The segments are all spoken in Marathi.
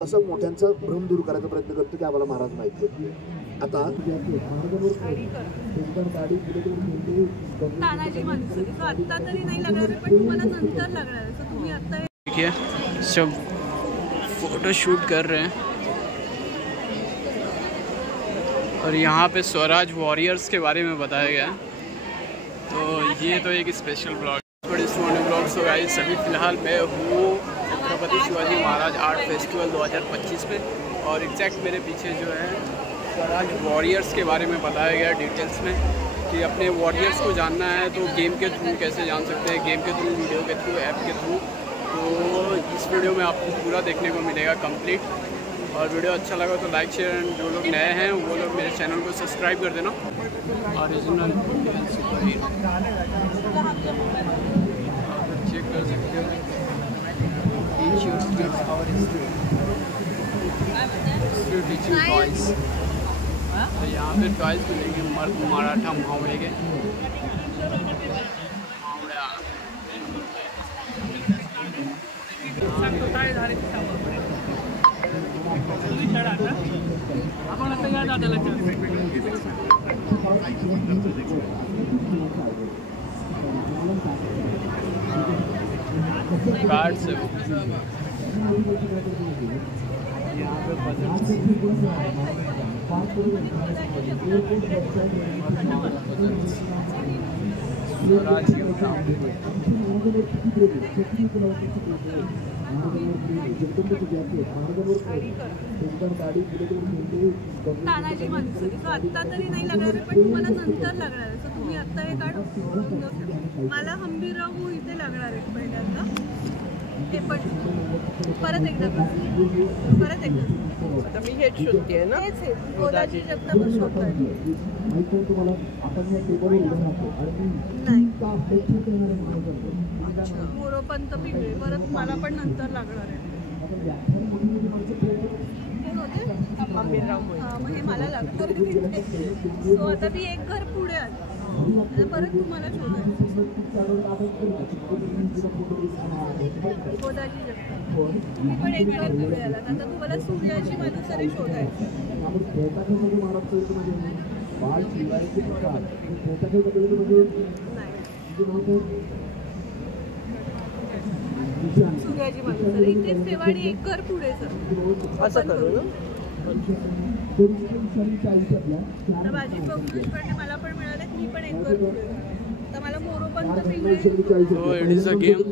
असं मोठ्यांचा भ्रम दूर करायचा प्रयत्न करतो की आम्हाला महाराज माहिती आहे. आता तानाजी मालुसरे तो आता तरी नहीं लग रहा है, पण तुम्हाला नंतर लगणार है. तो तुम्ही आता देखिए सब फोटो शूट कर रहे हैं और यहाँ पे स्वराज वॉरियर्स के बारे में बताया गया है. तो ये तो एक special blog blog. So guys सभी फ़िलहाल मैं हूँ छत्रपति शिवाजी महाराज आर्ट फेस्टिवल 2025 में और एग्जैक्ट मेरे पीछे जो है स्वराज वॉरियर्स के बारे में बताया गया डिटेल्स में कि अपने वॉरियर्स को जानना है तो गेम के थ्रू कैसे जान सकते हैं, गेम के थ्रू, वीडियो के थ्रू, ऐप के थ्रू. तो इस वीडियो में आपको पूरा देखने को मिलेगा कंप्लीट. और वीडियो अच्छा लगा तो लाइक शेयर एंड जो लोग नए हैं वो लोग मेरे चैनल को सब्सक्राइब कर देना. ओरिजिनल चेक कर सकते हो. टॉयज तो यहाँ पे टॉयज मिलेंगे मर्द मराठा मावड़े के. कार्ड्स तानाजी मालुसरे तो आता तरी नहीं लग रहा है, पण तुम्हाला नंतर लगणार है. तो तुम्ही आता हे काढ. मला हंबीरराव इथे लगणार आहे पहिल्यांदा. हे पण परत एकदा आता मी हेच शोधते ना. हेच आहे गोदाची जगताप शोधताय. नाही मोरोपंत पिंगळे परत मला पण नंतर लागणार आहे. मग हे मला लागणार आहे. सो आता मी एक घर पुढे आले परत तुम्हाला शोधायचं. गोदाची जगताप मी पण एक घर पुढे आला. आता तुम्हाला सूर्याची मालुसरे शोधायचं. सूर्याची मालुसरे इथेच तेवाडी एक घर पुढे सर असं करू ना. तर माझी पण मला पण मिळाले. मी पण एक घर पुढे. तर मला Moropant Pingale So it is a game.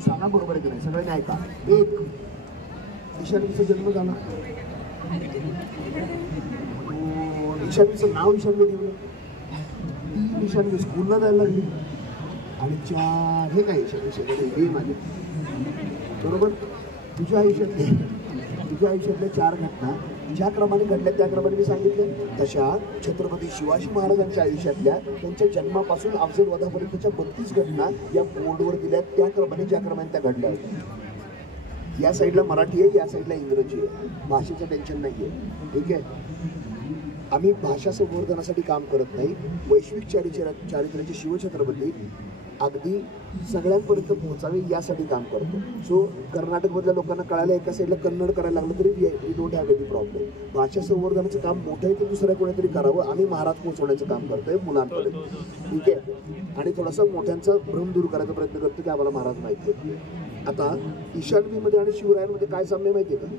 सांगा बरोबर आहे की नाही सगळ्यांनी ऐका. एक ईशानीचा जन्म झाला. ईशानीचं नाव ईशान्य ठेवलं. ईशान्य स्कूलला जायला लागली आणि चार हे काय ईशान्य माझे बरोबर. तुझ्या आयुष्यातल्या चार घटना ज्या क्रमाने घडल्या त्या क्रमाने मी सांगितलं. तशा छत्रपती शिवाजी महाराजांच्या आयुष्यातल्या त्यांच्या जन्मापासून अफजल वधापर्यंतच्या 32 घटना या बोर्डवर दिल्या त्या क्रमाने ज्या क्रमाने त्या घडल्या होत्या. या साईडला मराठी आहे, या साईडला इंग्रजी आहे. भाषेचं टेन्शन नाही आहे. ठीक आहे. आम्ही भाषा संवर्धनासाठी काम करत नाही. वैश्विक चारित्र्याचे शिवछत्रपती अगदी सगळ्यांपर्यंत पोहोचावे यासाठी काम करतो. सो कर्नाटकमधल्या लोकांना कळायला एका साईडला कन्नड करायला लागलं तरी we don't have any problem. भाषा संवर्धनाचं काम मोठं आहे ते दुसऱ्या कोणीतरी करावं. आम्ही महाराज पोहोचवण्याचं काम करतोय मुलांपर्यंत. ठीक आहे. आणि थोडंसं मोठ्यांचा भ्रम दूर करायचा प्रयत्न करतो की आम्हाला महाराज माहिती आहे. आता ईशान्यमध्ये आणि शिवरायांमध्ये काय साम्य माहिती आहे का?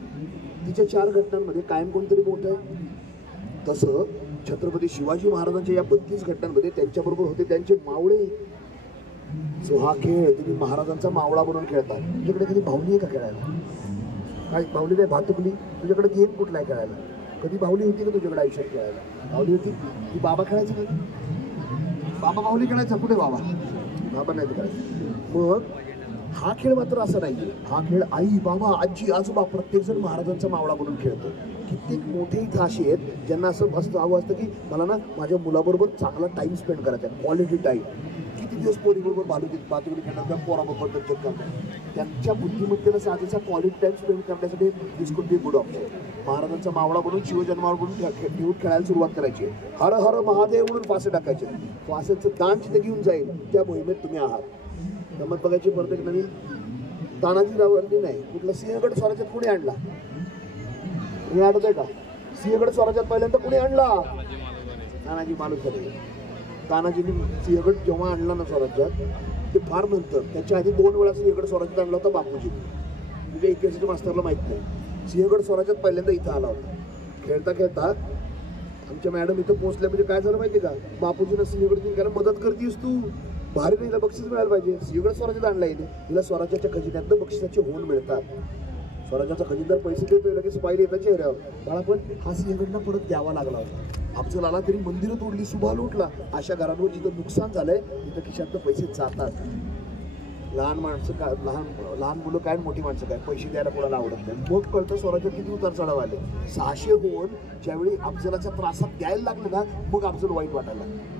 तिच्या 4 घटनांमध्ये कायम कोणतरी मोठं आहे. तसं छत्रपती शिवाजी महाराजांच्या या 32 घटनांमध्ये त्यांच्याबरोबर होते त्यांचे मावळे. सो हा खेळ तुम्ही महाराजांचा मावळा बनवून खेळतात. तुझ्याकडे कधी बाहुली आहे का खेळायला? काय बाहुली नाही, भातुकली. तुझ्याकडे गेम कुठला आहे खेळायला? कधी बाहुली होती का तुझ्याकडे आयुष्यात खेळायला? बाहुली होती. ती बाबा खेळायचं का? बाबा बाहुली खेळायचा कुठे? बाबा नाही खेळायचं. मग हा खेळ मात्र असा नाही. हा खेळ आई बाबा आजी आजोबा प्रत्येकजण महाराजांचा मावळा बनून खेळतो. कित्येक मोठे इथं असे आहेत ज्यांना असं हवं असतं की मला ना माझ्या मुलाबरोबर चांगला टाईम स्पेंड करायचा आहे, क्वालिटी टाईम. किती दिवस पोरीबरोबर बातुकडी खेळणार किंवा पोराबरोबर दत्तक करणार. त्यांच्या बुद्धिमत्तेला साजेसा क्वालिटी टाईम स्पेंड करण्यासाठी दिस कुड बी गुड ऑप्शन. महाराजांचा मावळा बनून शिवजन्मावर बनून घेऊन खेळायला सुरुवात करायची. हर हर महादेव म्हणून फासे टाकायचे. फासेचं दान जिथे घेऊन जाईल त्या मोहिमेत तुम्ही आहात. गमत बघायची परत एक नवीन तानाजीरावांनी नाही, कुठला सिंहगड स्वराज्यात कुणी आणला हे आठवत आहे का? सिंहगड स्वराज्यात पहिल्यांदा कुणी आणला? तानाजी मालुसरे. तानाजीने सिंहगड जेव्हा आणला ना स्वराज्यात, ते फार नंतर, त्याच्या आधी 2 वेळा सिंहगड स्वराज्यात आणला होता बापूजी. म्हणजे इतिहासाच्या मास्तरला माहित नाही. सिंहगड स्वराज्यात पहिल्यांदा इथं आला होता. खेळता खेळता आमच्या मॅडम इथं पोहोचल्या. म्हणजे काय झालं माहिती का, बापूजीनं सिंहगड जिंकायला मदत करतीस तू, भारी नाही, बक्षीस मिळायला पाहिजे. सिंहगड स्वराज्यात आणला येईल, तिला स्वराज्याच्या खजिन्यातनं बक्षिसाचे होऊन मिळतात. स्वराज्याचा खजिनदार पैसे देतोय, लगेच स्माईल येतात चेहऱ्यावर. मला पण हा सिंहगडना परत द्यावा लागला होता. अफजल आला तरी मंदिरं तोडली, सुभा लुटला. अशा घरांवर जिथं नुकसान झालंय तिथं खिशातनं पैसे जातात. लहान माणसं काय, लहान मुलं काय, मोठी माणसं काय, पैसे द्यायला कोणाला आवडत नाही. मग कळतं स्वराज्यात किती उतार चढाव आले. 600 होऊन ज्यावेळी अफजलाच्या त्रासात द्यायला लागले ना, मग अफजल वाईट वाटायला लागला.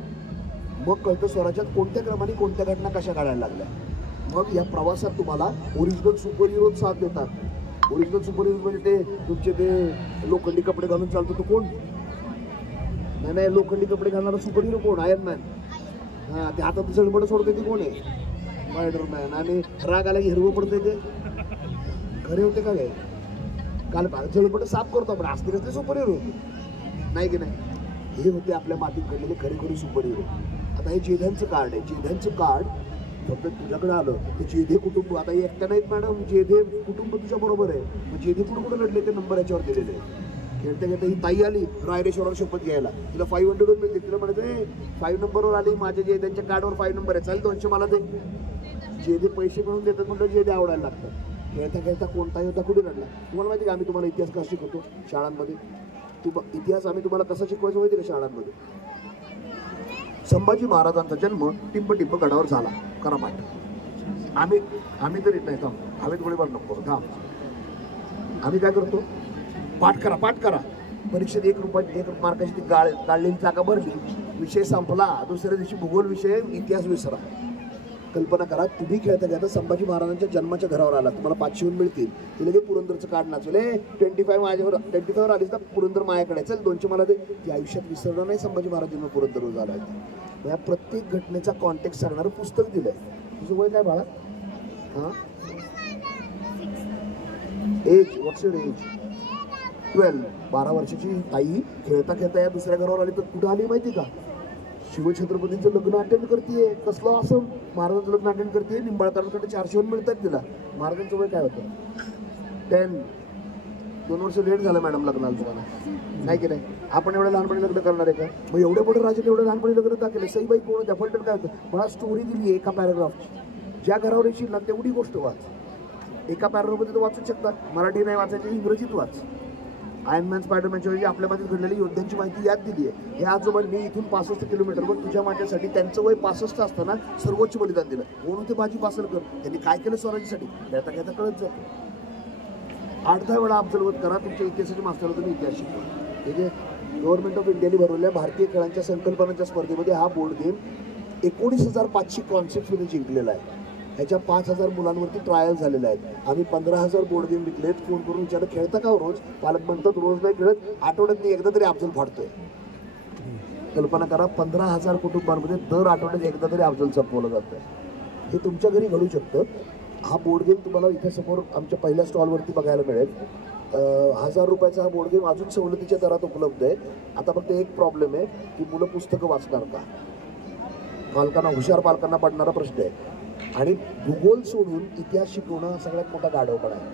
मग कळतं स्वराज्यात कोणत्या क्रमाने कोणत्या घटना कशा घडायला लागल्या. मग या प्रवासात तुम्हाला ओरिजिनल सुपर हिरो साथ देतात. ओरिजिनल सुपर हिरो म्हणजे ते तुमचे ते लोखंडी कपडे घालून चालतो तो कोण? नाही, लोखंडी कपडे घालणारा सुपर हिरो कोण? Iron man. हां, ते हातात झळबड सोडते ते कोण आहे? स्पायडरमॅन. आणि राग आला की हिरवं पडतंय ते खरे होते का? काय काल झळबड साफ करतो आपण, असते कसले सुपर हिरो नाही की नाही? हे होते आपल्या मातीत घडलेले खरे खरे सुपर हिरो. आता हे जेध्यांचं कार्ड आहे. जेध्यांचं कार्ड फक्त तुझ्याकडे आलं ते जेधे कुटुंब. आता एकट्या नाहीत मॅडम, जेधे कुटुंब तुझ्या बरोबर आहे. मग जेधे कुठे लढले ते नंबर याच्यावर दिलेले आहे. खेळता खेळता ही ताई आली रायरेश्वरावर शपथ घ्यायला, तिला 500 मिळते. तिला म्हणते 5 नंबरवर आली, माझ्या जेध्यांच्या कार्डवर 5 नंबर आहे, चालेल 200 मला दे. जेधे पैसे मिळून देतात म्हणलं जेधे आवडायला लागतात. खेळता खेळता कोणताही होता कुठे लढला. तुम्हाला माहिती का आम्ही तुम्हाला इतिहास कसा शिकवतो शाळांमध्ये? इतिहास आम्ही तुम्हाला कसा शिकवायचं माहिती का शाळांमध्ये? संभाजी महाराजांचा जन्म टिंब गडावर झाला, करा पाठ. आम्ही तर येत नाही, थांब, आम्ही थोडीफार नको थांब. आम्ही काय करतो? पाठ करा. परीक्षेत 1 मार्काची ती गाळलेली जागा भरली, विषय संपला. दुसऱ्या दिवशी भूगोल विषय, इतिहास विसरा. कल्पना करा, तुम्ही खेळता खेळता संभाजी महाराजांच्या जन्माच्या घरावर आला, तुम्हाला 500 मिळतील. ते लगेच पुरंदरचं कार्ड नाचवले, 25 माझ्यावर, 25 आलीस ना पुरंदर माझ्याकडे, चल 200 मला दे. ती आयुष्यात विसरणार नाही संभाजी महाराज जन्म पुरंदरवर झाला आहे. या प्रत्येक घटनेचा कॉन्टेक्स्ट सांगणारं पुस्तक दिलंय. तुझं वय काय बाळा? हां, एज, व्हॉट्स युअर एज? 12. 12 वर्षाची ताई खेळता खेळता या दुसऱ्या घरावर आली तर कुठं आली माहिती का? शिवछत्रपतींचं लग्न अटेंड करते. कसलं असं महाराजांचं लग्न अटेंड करते. निंबाळकरांकडे 400 मिळतात तिला. महाराजांचं वय काय होतं? 10. 2 वर्ष लेट झालं मॅडम लग्नाला तुम्हाला, नाही की नाही? आपण एवढ्या लहानपणी लग्न करणार आहे का? मग एवढ्या मोठ्या राजाने एवढ्या लहानपणी लग्न का केलं? सईबाई कोण होत्या? फलटण काय होतं? मला स्टोरी दिली एका पॅराग्राफची. ज्या घरावर येशील ना तेवढी गोष्ट वाच. एका पॅराग्राफमध्ये तर वाचूच शकता. मराठी नाही वाचायची, इंग्रजीत वाच. आयर्न मॅन, स्पायडरमॅनच्या वेळी आपल्या मध्ये घडलेल्या योद्ध्यांची माहिती याद दिली आहे. हे आजोबांनी इथून 65 किलोमीटरवर तुझ्या माझ्यासाठी, त्यांचं वय 65 असताना सर्वोच्च बलिदान दिलं. कोण होते? बाजी पासलकर. त्यांनी काय केलं स्वराज्यासाठी? खेळता खेळता कळत जातं. 8-10 वेळा अफजलवत करा, तुमच्या इतिहासाच्या मास्तरला तुम्ही इतिहास शिकवा. हे जे गव्हर्नमेंट ऑफ इंडियाने भरवलेल्या भारतीय खेळांच्या संकल्पनांच्या स्पर्धेमध्ये हा बोर्ड गेम 19,500 कॉन्सेप्टमध्ये जिंकलेला आहे. ह्याच्या 5,000 मुलांवरती ट्रायल झालेले आहेत. आम्ही 15,000 बोर्ड गेम विकलेत. फोन करून विचारलं खेळता का रोज? पालक म्हणतात रोज नाही खेळत, आठवड्यात एकदा तरी अफजल फाडतोय. कल्पना करा, 15,000 कुटुंबांमध्ये दर आठवड्यात एकदा तरी अफजल संपवलं जातं. हे तुमच्या घरी घडू शकतं. हा बोर्ड गेम तुम्हाला इथे समोर आमच्या पहिल्या स्टॉलवरती बघायला मिळेल. 1,000 रुपयाचा हा बोर्ड गेम अजून सवलतीच्या दरात उपलब्ध आहे. आता फक्त एक प्रॉब्लेम आहे की मुलं पुस्तकं वाचणार का? पालकांना, हुशार पालकांना पडणारा प्रश्न आहे. आणि भूगोल सोडून इतिहास शिकवणं हा सगळ्यात मोठा गाढवपणा आहे.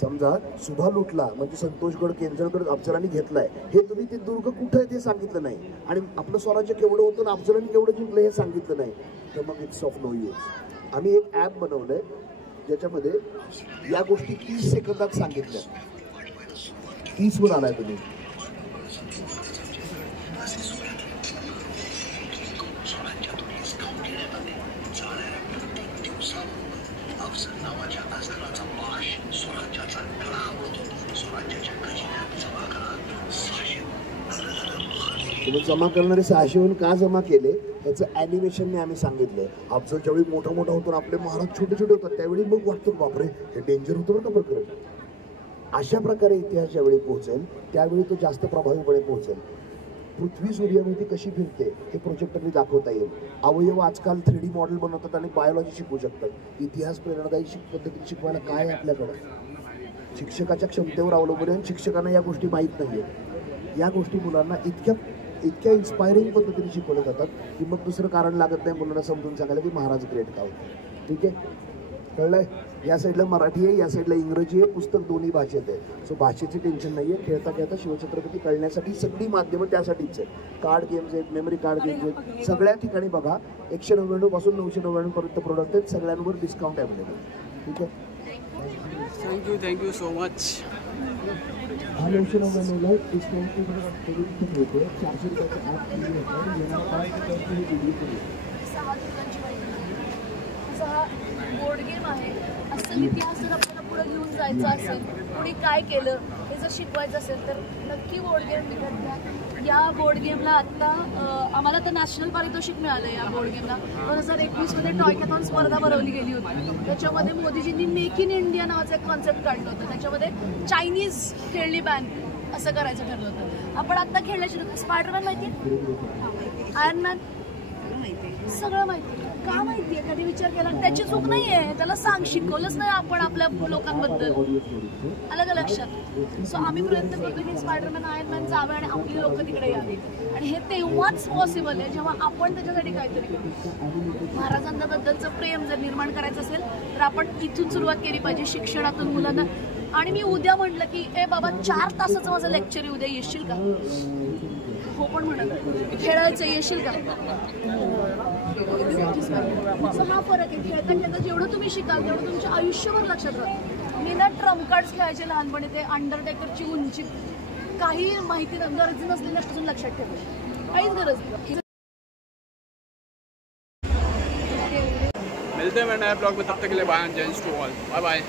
समजा सुभा लुटला म्हणजे संतोषगड, केंजळगड अफजलांनी घेतलाय, हे तुम्ही ते दुर्ग कुठं आहे ते सांगितलं नाही. आणि आपलं स्वराज्य केवढं होतं आणि अफजलांनी केवढं जिंकलं हे सांगितलं नाही, तर मग इट्स ऑफ नो यूज. आम्ही एक ॲप बनवलंय ज्याच्यामध्ये या गोष्टी 30 सेकंदात सांगितल्या. 30 वर आलाय तुम्ही. तुम्ही जमा करणारे 600 का जमा केले याचं ॲनिमेशनने आम्ही सांगितलंय. अफजल ज्यावेळी मोठा होतो आपले महाराज छोटे होतात त्यावेळी मग वाटतं बापरे हे डेंजर होतं बरं का प्रकरण. अशा प्रकारे इतिहास ज्यावेळी पोहोचेल त्यावेळी तो जास्त प्रभावीपणे पोहोचेल. पृथ्वी सूर्यभोवती कशी फिरते हे प्रोजेक्टरने दाखवता येईल. अवयव आजकाल 3D मॉडेल बनवतात आणि बायोलॉजी शिकवू शकतात. इतिहास प्रेरणादायी पद्धतीने शिकवायला काय आहे आपल्याकडं? शिक्षकाच्या क्षमतेवर अवलंबून आहे. शिक्षकांना या गोष्टी माहीत नाही आहेत. या गोष्टी मुलांना इतक्या इन्स्पायरिंग पद्धतीने शिकवल्या जातात की मग दुसरं कारण लागत नाही मुलांना समजून सांगायला की महाराज ग्रेट का होतं. ठीक आहे, कळलंय? या साईडला मराठी आहे, या साईडला इंग्रजी आहे. पुस्तक दोन्ही भाषेत आहे. सो भाषेची टेन्शन नाही आहे. खेळता खेळता शिवछत्रपती कळण्यासाठी सगळी माध्यमं त्यासाठीच आहे. कार्ड गेम्स आहेत, मेमरी कार्ड गेम्स आहेत. सगळ्या ठिकाणी बघा 199 पासून 999 पर्यंत प्रोडक्ट आहेत. सगळ्यांवर डिस्काउंट अवेलेबल. ठीक आहे, थँक्यू सो मच. हा 999ला डिस्काउंट मिळतो. 400 रुपयाचा ॲप बोर्ड गेम आहे. असं इतिहास जर आपल्याला पुढे घेऊन जायचं असेल, कोणी काय केलं हे जर शिकवायचं असेल तर नक्की बोर्ड गेम विकत घ्या. या बोर्ड गेमला आत्ता आम्हाला तर नॅशनल पारितोषिक मिळालं या बोर्ड गेमला. 2021मध्ये टॉयकॅथॉन स्पर्धा भरवली गेली होती. त्याच्यामध्ये मोदीजींनी मेक इन इंडिया नावाचं एक कॉन्सेप्ट काढलं होतं. त्याच्यामध्ये चायनीज खेळणी बॅन असं करायचं ठरलं होतं. आपण आत्ता खेळण्याची स्पायडरमॅन माहिती आहे, आयर्न मॅन सगळं माहिती. का माहिती आहे? कधी विचार केला? त्याची चूक नाही आहे. त्याला शिकवलंच नाही आपण आपल्या लोकांबद्दल. आलं का लक्षात? सो आम्ही प्रयत्न करतो की स्पायडरमॅन आयर्नमॅन जावे आणि आपली लोक तिकडे यावी. आणि हे तेव्हाच पॉसिबल आहे जेव्हा आपण त्याच्यासाठी काहीतरी करू. महाराजांबद्दलचं प्रेम जर निर्माण करायचं असेल तर आपण इथून सुरुवात केली पाहिजे, शिक्षणातून मुलांना. आणि मी उद्या म्हटलं की ए बाबा 4 तासाचं माझं लेक्चर आहे उद्या, येशील का? हो पण म्हणत खेळायचं, येशील का? हा फरक आहे. खेळता खेळता जेवढं तुम्ही शिकाल तेवढं तुमच्या आयुष्यभर लक्षात राहतं. मी ना ट्रम्प कार्ड्स खेळायचे लहानपणी. ते अंडरटेकरची उंची काही माहिती गरज नसलेल्यापासून लक्षात ठेवायची, काहीच गरज नाही. मिलते हैं मैं नए ब्लॉग में, तब तक के लिए बाय. जय टू ऑल, बाय बाय.